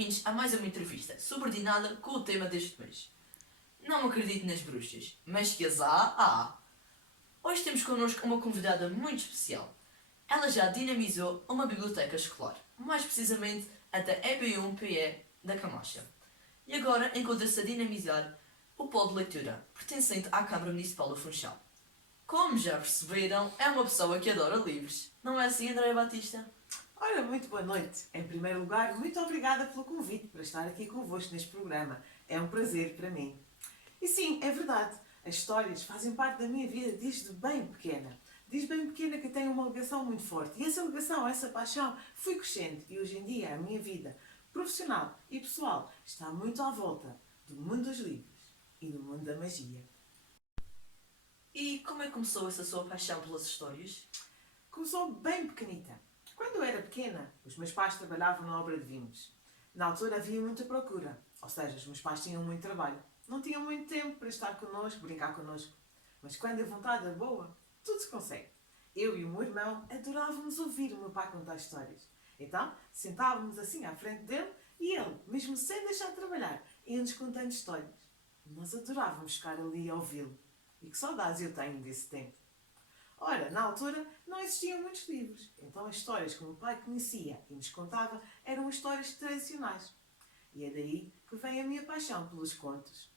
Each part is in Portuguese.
bem-vindos a mais uma entrevista subordinada com o tema deste mês. Não acredito nas bruxas, mas que as há. Hoje temos connosco uma convidada muito especial. Ela já dinamizou uma biblioteca escolar, mais precisamente a da EB1-PE da Camacha. E agora encontra-se a dinamizar o polo de leitura, pertencente à Câmara Municipal do Funchal. Como já perceberam, é uma pessoa que adora livros. Não é assim, Andréia Batista? Ora, muito boa noite. Em primeiro lugar, muito obrigada pelo convite para estar aqui convosco neste programa. É um prazer para mim. E sim, é verdade, as histórias fazem parte da minha vida desde bem pequena. Desde bem pequena que tenho uma ligação muito forte. E essa ligação, essa paixão, foi crescendo. E hoje em dia a minha vida profissional e pessoal está muito à volta do mundo dos livros e do mundo da magia. E como é que começou essa sua paixão pelas histórias? Começou bem pequenita. Quando eu era pequena, os meus pais trabalhavam na obra de vinhos. Na altura havia muita procura, ou seja, os meus pais tinham muito trabalho. Não tinham muito tempo para estar connosco, brincar connosco. Mas quando a vontade é boa, tudo se consegue. Eu e o meu irmão adorávamos ouvir o meu pai contar histórias. Então, sentávamos assim à frente dele e ele, mesmo sem deixar de trabalhar, ia-nos contando histórias. Nós adorávamos ficar ali a ouvi-lo. E que saudades eu tenho desse tempo. Ora, na altura não existiam muitos livros, então as histórias que o meu pai conhecia e nos contava eram histórias tradicionais. E é daí que vem a minha paixão pelos contos.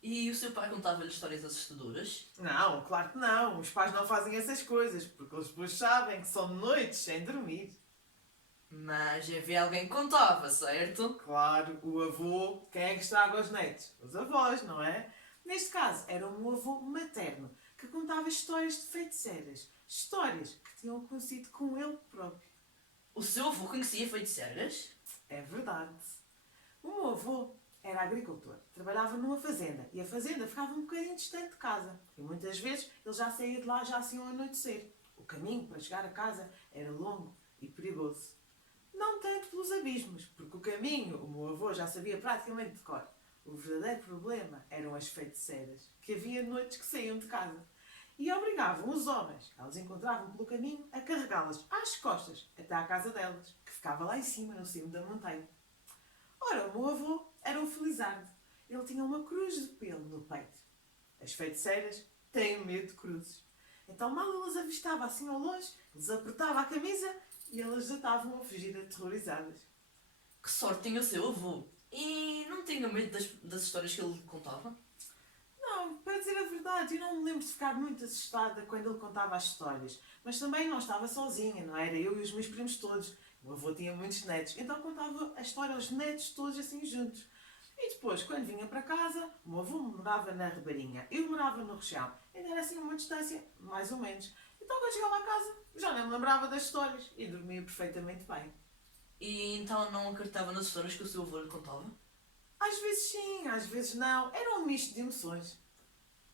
E o seu pai contava-lhe histórias assustadoras? Não, claro que não, os pais não fazem essas coisas, porque eles depois sabem que são noites sem dormir. Mas havia alguém que contava, certo? Claro, o avô, quem é que estraga os netos? Os avós, não é? Neste caso, era o meu avô materno, que contava histórias de feiticeiras. Histórias que tinham acontecido com ele próprio. O seu avô conhecia feiticeiras? É verdade. O meu avô era agricultor, trabalhava numa fazenda e a fazenda ficava um bocadinho distante de casa. E muitas vezes ele já saía de lá já assim ao anoitecer. O caminho para chegar a casa era longo e perigoso. Não tanto pelos abismos, porque o caminho o meu avô já sabia praticamente de cor. O verdadeiro problema eram as feiticeiras, que havia noites que saíam de casa e obrigavam os homens que elas encontravam pelo caminho a carregá-las às costas até à casa delas, que ficava lá em cima, no cimo da montanha. Ora, o meu avô era um felizardo. Ele tinha uma cruz de pelo no peito. As feiticeiras têm medo de cruzes. Então, mal elas avistavam assim ao longe, eles apertavam a camisa e elas já estavam a fugir aterrorizadas. Que sorte tinha o seu avô! E não tinha medo das histórias que ele contava? Não, para dizer a verdade, eu não me lembro de ficar muito assustada quando ele contava as histórias. Mas também não estava sozinha, não era? Eu e os meus primos todos. O meu avô tinha muitos netos, então contava a história aos netos todos assim juntos. E depois, quando vinha para casa, o meu avô morava na Ribeirinha, eu morava no Rechão. Ainda era assim uma distância, mais ou menos. Então quando chegava a casa, já nem me lembrava das histórias e dormia perfeitamente bem. E então não acreditava nas histórias que o seu avô lhe contava? Às vezes sim, às vezes não. Era um misto de emoções.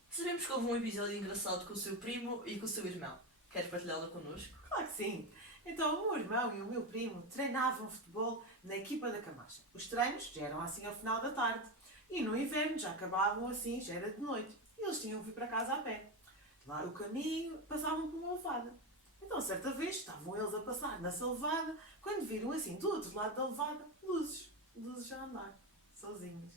Sabemos que houve um episódio engraçado com o seu primo e com o seu irmão. Queres partilhá-lo connosco? Claro que sim. Então o meu irmão e o meu primo treinavam futebol na equipa da Camacha. Os treinos já eram assim ao final da tarde. E no inverno já acabavam assim, já era de noite. E eles tinham que vir para casa a pé. Lá o caminho passavam por uma levada. Então certa vez estavam eles a passar nessa levada quando viram assim do outro lado da levada luzes. Luzes a andar, sozinhas.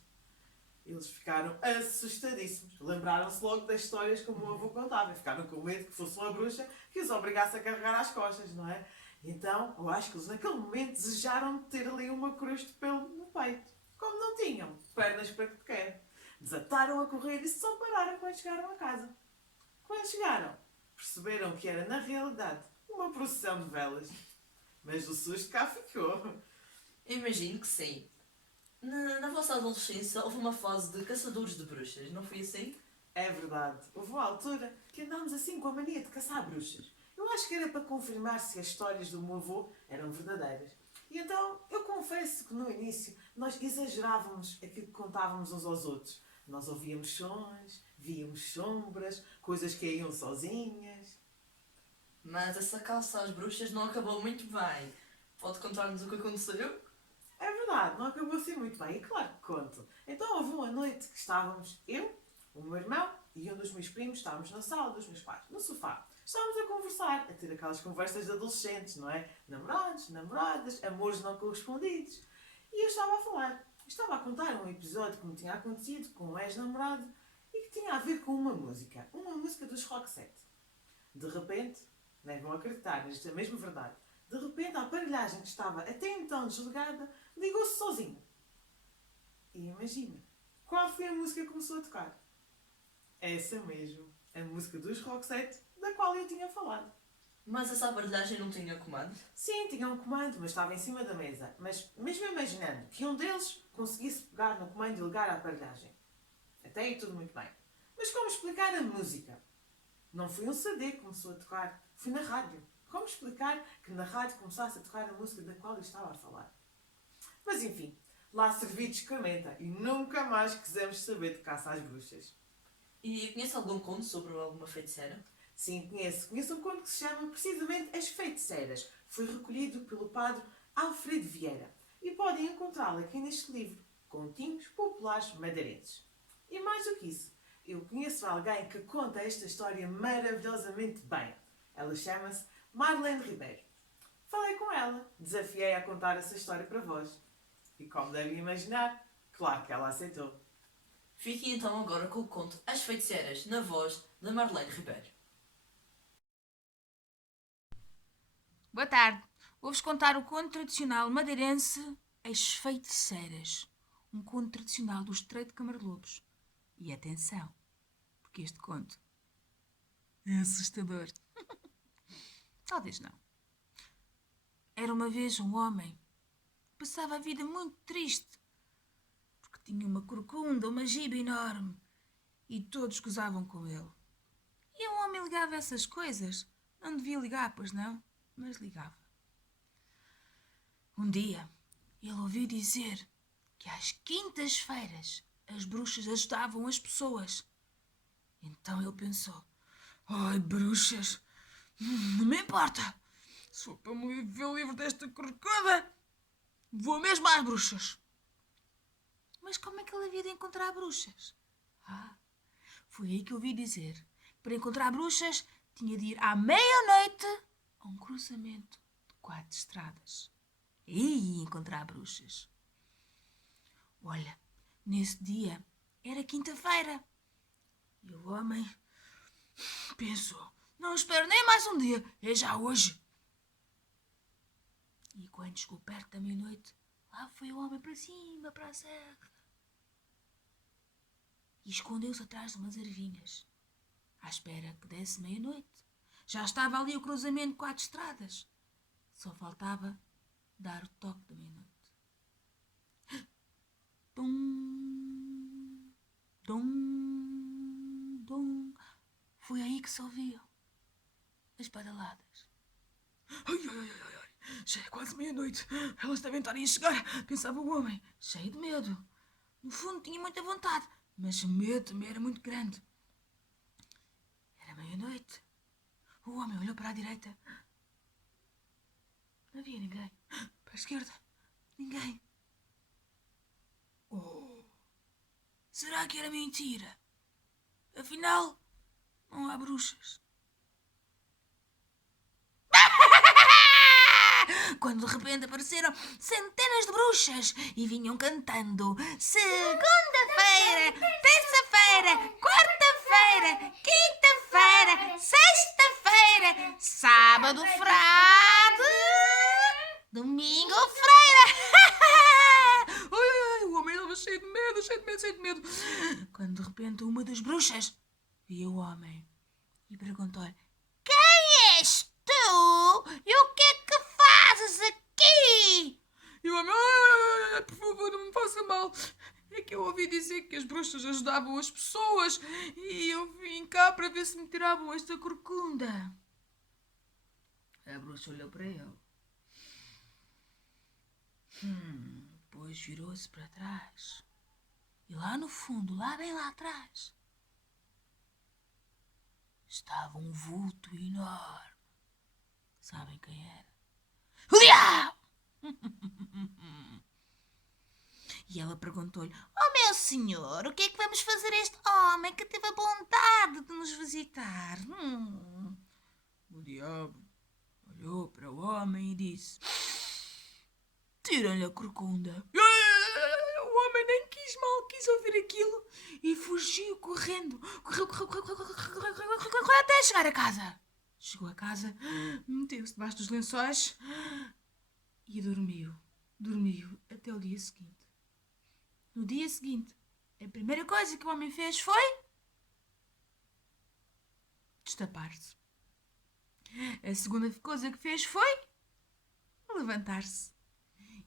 Eles ficaram assustadíssimos. Lembraram-se logo das histórias que o meu avô contava. E ficaram com medo que fosse uma bruxa que os obrigasse a carregar às costas, não é? Então, eu acho que eles naquele momento desejaram ter ali uma cruz de pelo no peito. Como não tinham pernas para que te quer. Desataram a correr e só pararam quando chegaram a casa. Quando chegaram, perceberam que era na realidade uma procissão de velas. Mas o susto cá ficou. Imagino que sim. Na vossa adolescência houve uma fase de caçadores de bruxas, não foi assim? É verdade. Houve uma altura que andámos assim com a mania de caçar bruxas. Eu acho que era para confirmar se as histórias do meu avô eram verdadeiras. E então, eu confesso que no início nós exagerávamos aquilo que contávamos uns aos outros. Nós ouvíamos sons, víamos sombras, coisas que iam sozinhas. Mas essa caça às bruxas não acabou muito bem. Pode contar-nos o que aconteceu? É verdade, não acabou assim muito bem. E claro que conto. Então houve uma noite que estávamos, eu, o meu irmão e um dos meus primos, estávamos na sala dos meus pais, no sofá. Estávamos a conversar, a ter aquelas conversas de adolescentes, não é? Namorados, namoradas, amores não correspondidos. E eu estava a falar. Estava a contar um episódio que me tinha acontecido com um ex-namorado e que tinha a ver com uma música dos Roxette. De repente, nem vão acreditar, mas isto é mesmo verdade, de repente a aparelhagem que estava até então desligada ligou-se sozinha. E imagina, qual foi a música que começou a tocar? Essa mesmo, a música dos Roxette, da qual eu tinha falado. Mas essa aparelhagem não tinha comando? Sim, tinha um comando, mas estava em cima da mesa. Mas mesmo imaginando que um deles conseguisse pegar no comando e ligar a aparelhagem. Até aí tudo muito bem. Mas como explicar a música? Não foi um CD que começou a tocar, foi na rádio. Como explicar que na rádio começasse a tocar a música da qual eu estava a falar? Mas enfim, lá servi de escamenta e nunca mais quisemos saber de caça às bruxas. E conhece algum conto sobre alguma feiticeira? Sim, conheço. Conheço um conto que se chama precisamente As Feiticeiras. Foi recolhido pelo padre Alfredo Vieira. E podem encontrá-lo aqui neste livro, Continhos Populares Madeirenses. E mais do que isso, eu conheço alguém que conta esta história maravilhosamente bem. Ela chama-se Marlene Ribeiro. Falei com ela, desafiei a contar essa história para vós. E como devem imaginar, claro que ela aceitou. Fique então agora com o conto As Feiticeiras, na voz da Marlene Ribeiro. Boa tarde. Vou-vos contar o conto tradicional madeirense As Feiticeiras. Um conto tradicional do Estreito de Camarlobos. E atenção, porque este conto é assustador. Talvez não. Era uma vez um homem que passava a vida muito triste, porque tinha uma corcunda, uma giba enorme, e todos gozavam com ele. E um homem ligava essas coisas. Não devia ligar, pois não? Mas ligava. Um dia, ele ouviu dizer que às quintas-feiras as bruxas ajudavam as pessoas. Então ele pensou: ai, bruxas, não me importa. Se for para me ver livre desta corcunda, vou mesmo às bruxas. Mas como é que ele havia de encontrar bruxas? Foi aí que ouvi dizer que para encontrar bruxas tinha de ir à meia-noite a um cruzamento de 4 estradas. E aí ia encontrar bruxas. Olha, nesse dia era quinta-feira. E o homem pensou: não espero nem mais um dia, é já hoje. E quando chegou perto da meia-noite, lá foi o homem para cima, para a serra. E escondeu-se atrás de umas ervinhas, à espera que desse meia-noite. Já estava ali o cruzamento de 4 estradas. Só faltava dar o toque da meia-noite. Dum, dum, dum. Foi aí que se ouviam as badaladas. Ai, ai, ai, ai, ai. Já é quase meia-noite. Elas devem estar aí a chegar, pensava o homem, cheio de medo. No fundo tinha muita vontade, mas o medo também era muito grande. Era meia-noite. O homem olhou para a direita. Não havia ninguém. Para a esquerda, ninguém. Oh, será que era mentira? Afinal, não há bruxas. Quando de repente apareceram centenas de bruxas e vinham cantando: segunda-feira, terça-feira, quarta-feira, quinta-feira, sexta-feira, sábado, frade, domingo, freira. Ai, o homem estava cheio de medo, cheio de medo, cheio de medo. Quando de repente uma das bruxas viu o homem e perguntou-lhe: quem és tu? E o que é que fazes aqui? E o homem: ai, por favor, não me faça mal. É que eu ouvi dizer que as bruxas ajudavam as pessoas e eu vim cá para ver se me tiravam esta corcunda. A bruxa olhou para ele. Depois virou-se para trás. E lá no fundo, lá bem lá atrás, estava um vulto enorme. Sabem quem era? O diabo! E ela perguntou-lhe: oh, meu senhor, o que é que vamos fazer a este homem que teve a bondade de nos visitar? O diabo olhou para o homem e disse: Tiram-lhe a corcunda. O homem nem quis ouvir aquilo e fugiu correndo. Correu até chegar a casa. Chegou a casa, meteu-se debaixo dos lençóis e dormiu. Dormiu até o dia seguinte. No dia seguinte, a primeira coisa que o homem fez foi destapar-se. A segunda coisa que fez foi levantar-se.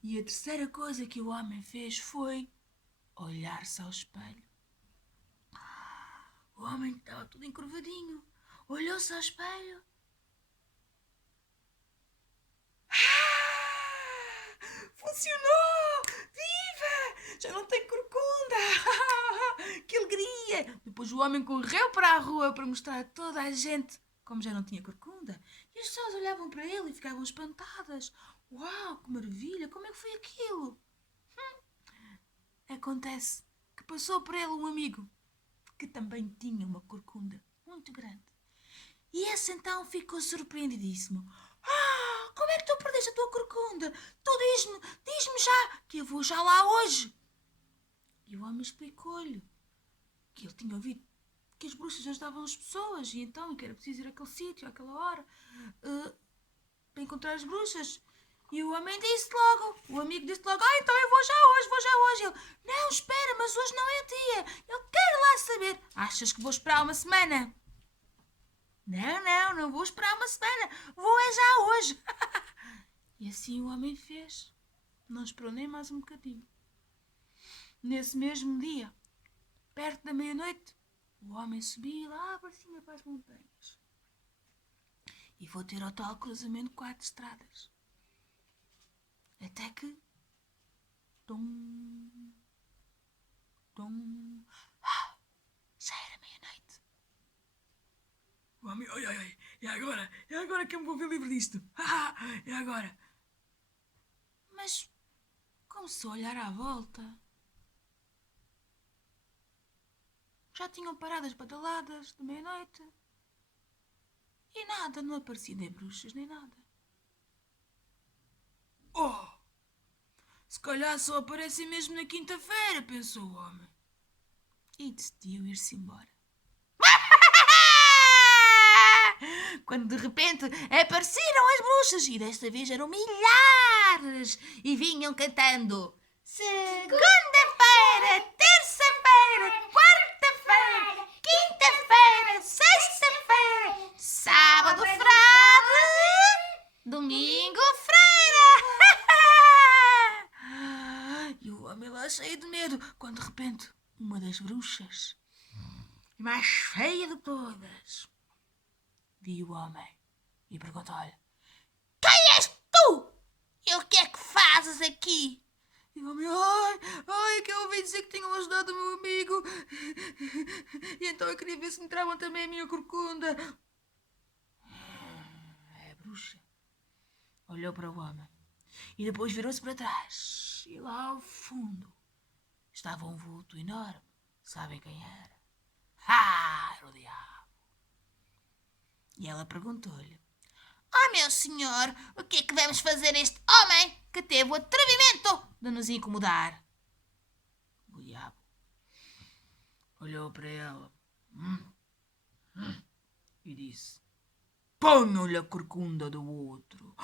E a terceira coisa que o homem fez foi olhar-se ao espelho. O homem estava todo encurvadinho. Olhou-se ao espelho. Funcionou! Viva! Já não tem corcunda! Que alegria! Depois o homem correu para a rua para mostrar a toda a gente como já não tinha corcunda. E as pessoas olhavam para ele e ficavam espantadas. Uau, que maravilha! Como é que foi aquilo? Acontece que passou por ele um amigo que também tinha uma corcunda muito grande. E esse então ficou surpreendidíssimo. Como é que tu perdeste a tua corcunda? Tu diz-me já, que eu vou já lá hoje. E o homem explicou-lhe que ele tinha ouvido que as bruxas ajudavam as pessoas e então que era preciso ir àquele sítio, àquela hora, para encontrar as bruxas. E o homem disse logo, o amigo disse logo, então eu vou já hoje. Ele, não, espera, mas hoje não é dia. Eu quero lá saber. Achas que vou esperar uma semana? Não vou esperar uma semana. Vou é já hoje. E assim o homem fez. Não esperou nem mais um bocadinho. Nesse mesmo dia, perto da meia-noite, o homem subiu lá para cima para as montanhas. E foi ter ao tal cruzamento de 4 estradas. Até que... já era meia-noite. O homem, ai, é agora que eu me vou ver livre disto. É agora. Mas começou a olhar à volta. Já tinham parado as badaladas de meia-noite. E nada, não aparecia nem bruxas, nem nada. Se calhar só aparecem mesmo na quinta-feira, pensou o homem. E decidiu ir-se embora. Quando de repente apareceram as bruxas e desta vez eram milhares e vinham cantando segunda-feira, terça-feira, quarta-feira, quinta-feira, sexta-feira, sábado, frade, domingo, freira. E o homem lá cheio de medo quando de repente uma das bruxas, mais feia de todas, viu o homem e perguntou-lhe: quem és tu? E o que é que fazes aqui? E o homem: ai, que eu ouvi dizer que tinham ajudado o meu amigo. E então eu queria ver se me travam também a minha corcunda. A bruxa olhou para o homem e depois virou-se para trás. E lá ao fundo estava um vulto enorme. Sabem quem era? Era o diabo. E ela perguntou-lhe: meu senhor, o que é que devemos fazer a este homem que teve o atrevimento de nos incomodar? O diabo olhou para ela e disse: ponham-lhe a corcunda do outro.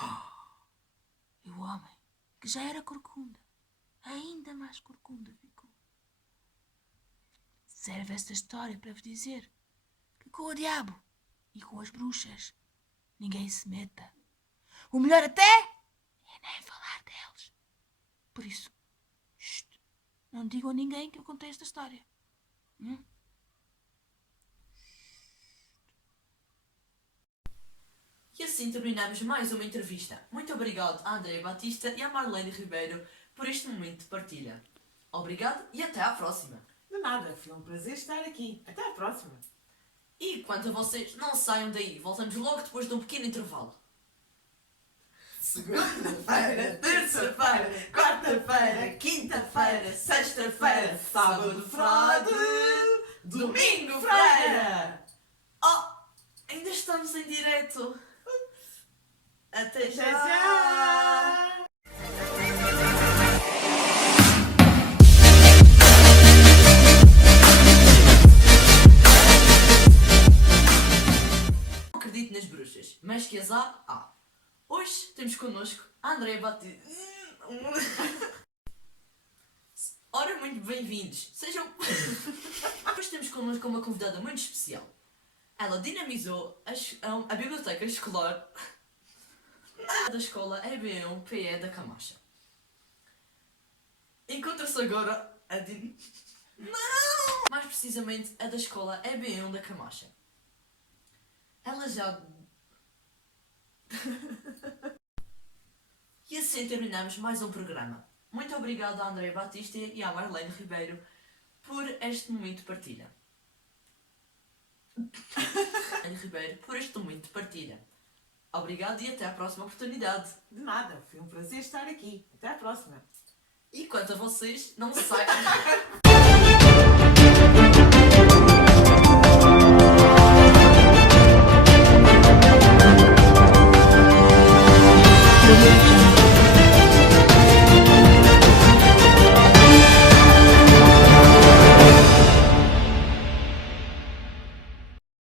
E o homem, que já era corcunda, ainda mais corcunda ficou. Serve esta história para vos dizer que com o diabo e com as bruxas ninguém se meta. O melhor até é nem falar deles. Por isso, não digam a ninguém que eu contei esta história. E assim terminamos mais uma entrevista. Muito obrigado à Andréia Batista e à Marlene Ribeiro por este momento de partilha. Obrigado e até à próxima. De nada, foi um prazer estar aqui. Até à próxima. E quanto a vocês, não saiam daí. Voltamos logo depois de um pequeno intervalo. Segunda-feira, terça-feira, quarta-feira, quinta-feira, sexta-feira, sábado, frade, domingo, freira. Ainda estamos em direto. Até já! Até já! nas bruxas, mas que as há. Hoje temos connosco a Andréia Batista. Ora, muito bem-vindos. Sejam... Hoje temos connosco uma convidada muito especial. Ela dinamizou a biblioteca escolar da escola EB1-PE da Camacha. Encontra-se agora a Não! Mais precisamente a da escola EB1 da Camacha. Ela já... E assim terminamos mais um programa. Muito obrigado a Andréia Batista e à Marlene Ribeiro por este momento de partilha. Obrigado e até à próxima oportunidade. De nada, foi um prazer estar aqui. Até à próxima. E quanto a vocês, não saiam. Audio Jungle.